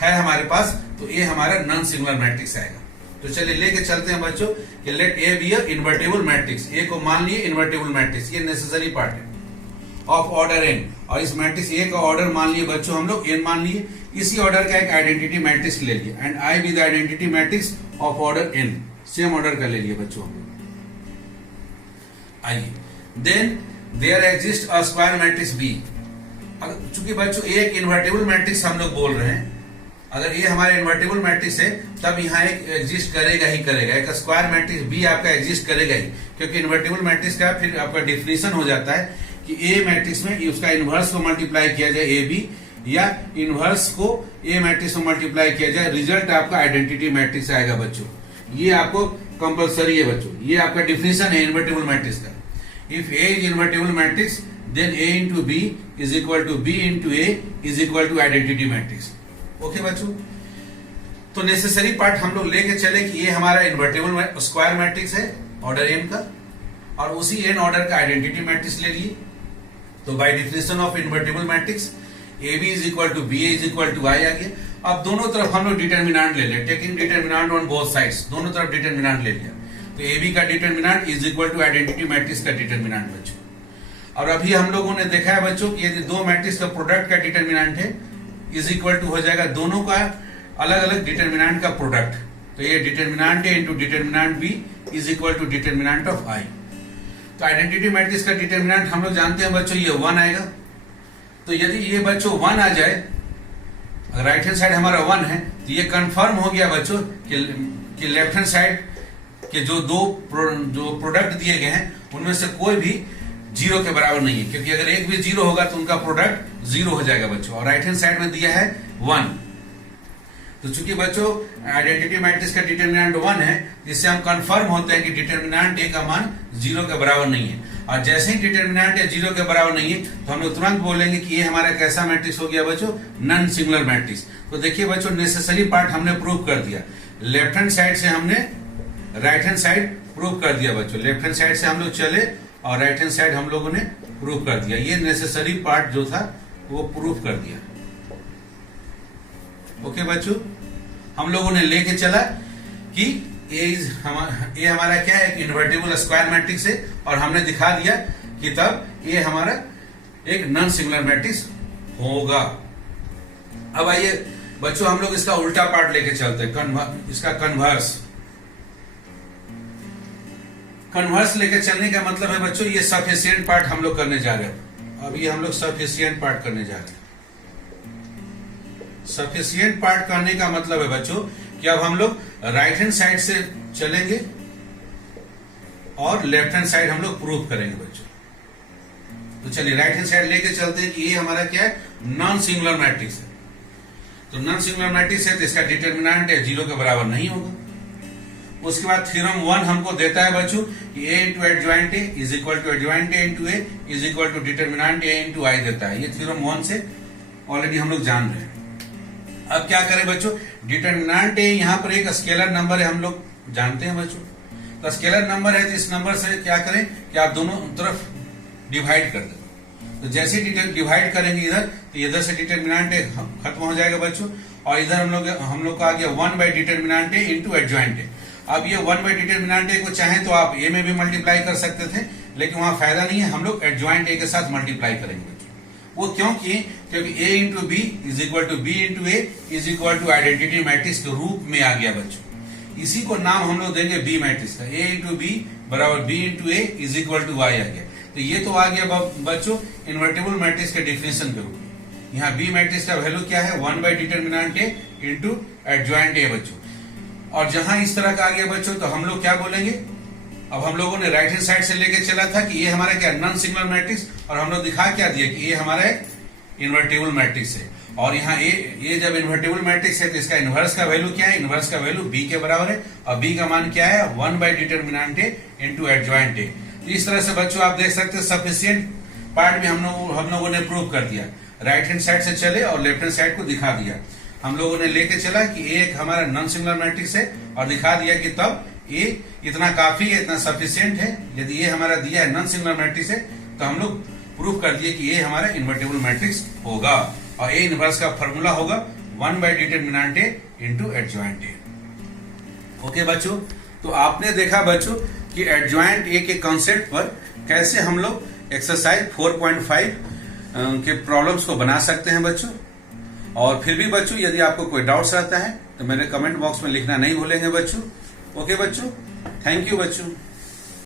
है हमारे पास तो ये हमारा नॉन सिंगुलर मैट्रिक्स आएगा। तो चलिए लेके चलते हैं बच्चों कि let A be a invertible matrix. A को मान लिए इन्वर्टेबल मैट्रिक्स, ये नेसेसरी पार्ट है ऑफ ऑर्डर एन। और इस मैट्रिक्स ए का ऑर्डर मान लिए बच्चों हम लोग एन मान लिए। इसी ऑर्डर का एक आइडेंटिटी मैट्रिक्स ले लिए and I be the identity matrix of order N, same order का ले लिए बच्चों हम लोग। आइए then there exist a square matrix B. चूंकि बच्चों एक इन्वर्टेबल मैट्रिक्स हम लोग बोल रहे हैं, अगर ये हमारा इन्वर्टेबल मैट्रिक्स है तब यहाँ एक एग्जिस्ट करेगा ही करेगा, एक स्क्वायर मैट्रिक्स बी आपका एग्जिस्ट करेगा ही, क्योंकि इन्वर्टेबल मैट्रिक्स का फिर आपका डिफिनेशन हो जाता है कि ए मैट्रिक्स में उसका इनवर्स को मल्टीप्लाई किया जाए ए बी, या इनवर्स को ए मैट्रिक्स में मल्टीप्लाई किया जाए, रिजल्ट आपका आइडेंटिटी मैट्रिक्स आएगा बच्चों। ये आपको कंपलसरी है बच्चों, ये आपका डिफिनेशन है इन्वर्टेबल मैट्रिक्स का। If A is invertible matrix then A into B is equal to B into A is equal to identity matrix. Okay बच्चों, तो नेसेसरी पार्ट हम लोग लेके चले कि ये हमारा इन्वर्टेबल स्क्वायर मैट्रिक्स है ऑर्डर एन का, और उसी एन ऑर्डर का आइडेंटिटी मैट्रिक्स ले लिए। तो by definition of invertible matrix A B is equal to B is equal to I आ गया। अब दोनों तरफ हम लोग डिटर्मिनेंट ले लिया, taking determinant on both sides, दोनों तरफ डिटर्मिनेंट ले लिया। तो ए बी का determinant is equal to identity matrix का डिटर्मिनेंट बच्चों। और अभी हम लोगों ने देखा है बच्चों कि यदि दो मैट्रिक्स का प्रोडक्ट का डिटर्मिनेंट है इज इक्वल टू हो जाएगा दोनों का अलग अलग डिटर्मिनेंट का प्रोडक्ट। तो ये डिटर्मिनेंट है into determinant B is equal to determinant of I. तो आइडेंटिटी मैट्रिक्स का डिटर्मिनेंट हम लोग जानते हैं बच्चों ये 1 आएगा। तो यदि ये बच्चों 1 आ जाए, राइट हैंड साइड हमारा 1 है, तो ये कंफर्म हो गया बच्चों कि लेफ्ट हैंड साइड के जो प्रोडक्ट दिए गए हैं उनमें से कोई भी 0 के बराबर नहीं है, क्योंकि अगर एक भी 0 होगा तो उनका प्रोडक्ट 0 हो जाएगा बच्चों। और राइट हैंड साइड में दिया है 1। तो चूंकि बच्चों आइडेंटिटी मैट्रिक्स का डिटर्मिनेंट 1 है, जिससे हम कंफर्म होते हैं कि डिटर्मिनेंट ए का मान 0 के बराबर नहीं है। और जैसे ही डिटर्मिनेंट ए 0 के बराबर नहीं है तो हम लोग तुरंत बोलेंगे कि ये हमारा कैसा मैट्रिक्स हो गया बच्चों, नॉन सिंगुलर मैट्रिक्स। तो देखिए बच्चों नेसेसरी पार्ट हमने प्रूव कर दिया, लेफ्ट हैंड साइड से हमने राइट हैंड साइड प्रूव कर दिया बच्चों। लेफ्ट हैंड साइड से हम लोग चले और राइट हैंड साइड हम लोगों ने प्रूव कर दिया। ये नेसेसरी पार्ट जो था वो प्रूव कर दिया। ओके बच्चों, हम लोगों ने लेके चला कि ए हमारा क्या है, इन्वर्टेबल स्क्वायर मैट्रिक्स है, और हमने दिखा दिया कि तब ए हमारा एक नॉन सिंगुलर मैट्रिक्स होगा। अब आइए बच्चों हम लोग इसका उल्टा पार्ट लेके चलते हैं, इसका कन्वर्स लेके चलने का मतलब है बच्चों ये सफिशिएंट पार्ट हम लोग करने जा रहे हैं। अभी हम लोग सफिशिएंट पार्ट करने जा रहे हैं। सफिशिएंट पार्ट करने का मतलब है बच्चों कि अब हम लोग राइट हैंड साइड से चलेंगे और लेफ्ट हैंड साइड हम लोग प्रूव करेंगे बच्चों। तो चलिए राइट हैंड साइड लेके चलते हैं कि ये हमारा क्या है, नॉन सिंगुलर मैट्रिक्स है। तो नॉन सिंगुलर मैट्रिक्स है तो इसका डिटर्मिनेंट 0 के बराबर नहीं होगा। उसके बाद थ्योरम 1 हमको देता है बच्चों कि a into adjoint A is equal to adjoint A into A is equal to determinant a into I देता है। ये थ्योरम 1 से ऑलरेडी हम लोग जान रहे हैं। अब क्या करें बच्चों, डिटर्मिनेंट ए यहाँ पर एक स्केलर नंबर है, हम लोग जानते हैं बच्चों। तो स्केलर नंबर है तो इस नंबर से क्या करें कि आप दोनों तरफ डिवाइड कर दें। तो जैसे ही डिवाइड करेंगे इधर, तो इधर से डिटर्मिनेंट ए खत्म हो जाएगा बच्चों, और इधर हम लोग का आ गया 1 by determinant A into adjoint ए। अब ये 1/डिटर्मिनेंट ए को चाहे तो आप ए में भी मल्टीप्लाई कर सकते थे, लेकिन वहां फायदा नहीं है, हम लोग एडजॉइंट ए के साथ मल्टीप्लाई करेंगे। वो क्यों किए? क्योंकि a into B is equal to B into A is equal to identity matrix के रूप में आ गया बच्चों। इसी को नाम हम लोग देंगे बी मैट्रिक्स का। a इंटू बी बराबर B into A is equal to Y आ गया। तो ये तो आ गया बच्चों इन्वर्टेबल मैट्रिक्स के डिफिनेशन के रूप में। यहाँ बी मैट्रिक्स का वैल्यू क्या है? 1/डिटर्मिनेंट ए इंटू एडजॉइंट ए बच्चों। और जहां इस तरह का आ गया बच्चों तो हम लोग क्या बोलेंगे? अब हम लोगों ने राइट हैंड साइड से लेके चला था कि ये हमारा क्या नॉन सिंगुलर मैट्रिक्स, और हम लोग दिखा क्या दिया कि ये हमारा एक इन्वर्टेबल मैट्रिक्स है। और यहाँ ये जब इन्वर्टेबल मैट्रिक्स है तो इसका इनवर्स का वैल्यू क्या है? इनवर्स का वैल्यू बी के बराबर है, और बी का मान क्या है? 1/डिटर्मिनेंट ए इंटू एडजॉइंट ए। तो इस तरह से बच्चों आप देख सकते हैं सफिशिएंट पार्ट भी हम लोगों ने प्रूव कर दिया। राइट हैंड साइड से चले और लेफ्ट हैंड साइड को दिखा दिया। हम लोगों ने लेके चला कि ए एक हमारा नॉन सिंगुलर मैट्रिक्स है, और दिखा दिया कि तब ए इतना काफी है, इतना सफिशिएंट है। यदि ये हमारा दिया है नॉन सिंगुलर मैट्रिक्स है तो हम लोग प्रूव कर दिए कि ये हमारा इन्वर्टेबल मैट्रिक्स होगा, और ए इनवर्स का फॉर्मूला होगा 1/डिटर्मिनेंट ए इंटू एडजॉइंट ए। ओके बच्चों, तो आपने देखा बच्चों कि एडजॉइंट ए के कॉन्सेप्ट पर कैसे हम लोग एक्सरसाइज 4.5 के प्रॉब्लम्स को बना सकते हैं बच्चों। और फिर भी बच्चों यदि आपको कोई डाउट्स रहता है तो मेरे कमेंट बॉक्स में लिखना नहीं भूलेंगे बच्चों। ओके बच्चों, थैंक यू बच्चों।